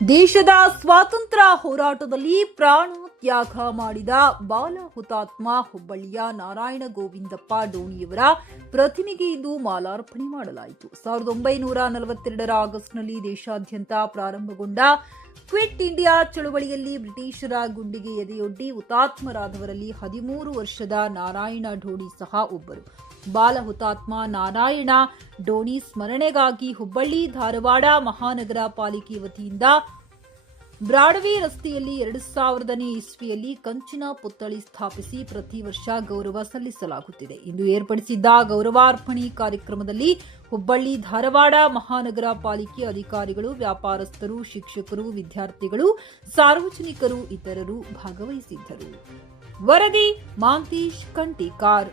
ದೇಶದ ಸ್ವಾತಂತ್ರ್ಯ ಹೋರಾಟದಲ್ಲಿ ಪ್ರಾಣ ತ್ಯಾಗ ಮಾಡಿದ ಬಾಲ ಹುತಾತ್ಮ ಹುಬ್ಬಳ್ಳಿಯ ನಾರಾಯಣ ಗೋವಿಂದಪ್ಪ ಡೋಣಿಯವರ ಪ್ರತಿಮೆಗೆ ಇಂದು ಮಾಲಾರ್ಪಣೆ ಮಾಡಲಾಯಿತು. 1942ರ ಆಗಸ್ಟ್ನಲ್ಲಿ ದೇಶಾದ್ಯಂತ ಪ್ರಾರಂಭಗೊಂಡ ಕ್ವಿಟ್ ಇಂಡಿಯಾ ಚಳವಳಿಯಲ್ಲಿ ಬ್ರಿಟಿಷರ ಗುಂಡಿಗೆ ಎದೆಯೊಡ್ಡಿ ಹುತಾತ್ಮರಾದವರಲ್ಲಿ 13 ವರ್ಷದ ನಾರಾಯಣ ಡೋಣಿ ಸಹ ಒಬ್ಬರು. ಬಾಲ ಹುತಾತ್ಮ ನಾರಾಯಣ ಡೋಣಿ ಸ್ಮರಣೆಗಾಗಿ ಹುಬ್ಬಳ್ಳಿ ಧಾರವಾಡ ಮಹಾನಗರ ಪಾಲಿಕೆ ವತಿಯಿಂದ ಬ್ರಾಡ್ವೇ ರಸ್ತೆಯಲ್ಲಿ 2000ನೇ ಇಸ್ವಿಯಲ್ಲಿ ಕಂಚಿನ ಪುತ್ಥಳಿ ಸ್ಥಾಪಿಸಿ ಪ್ರತಿ ವರ್ಷ ಗೌರವ ಸಲ್ಲಿಸಲಾಗುತ್ತಿದೆ. ಇಂದು ಏರ್ಪಡಿಸಿದ್ದ ಗೌರವಾರ್ಪಣೆ ಕಾರ್ಯಕ್ರಮದಲ್ಲಿ ಹುಬ್ಬಳ್ಳಿ ಧಾರವಾಡ ಮಹಾನಗರ ಪಾಲಿಕೆ ಅಧಿಕಾರಿಗಳು, ವ್ಯಾಪಾರಸ್ಥರು, ಶಿಕ್ಷಕರು, ವಿದ್ಯಾರ್ಥಿಗಳು, ಸಾರ್ವಜನಿಕರು ಇತರರು ಭಾಗವಹಿಸಿದ್ದರು. ವರದಿ ಮಾಂತೀಶ್ ಕಂಟೀಕಾರ್.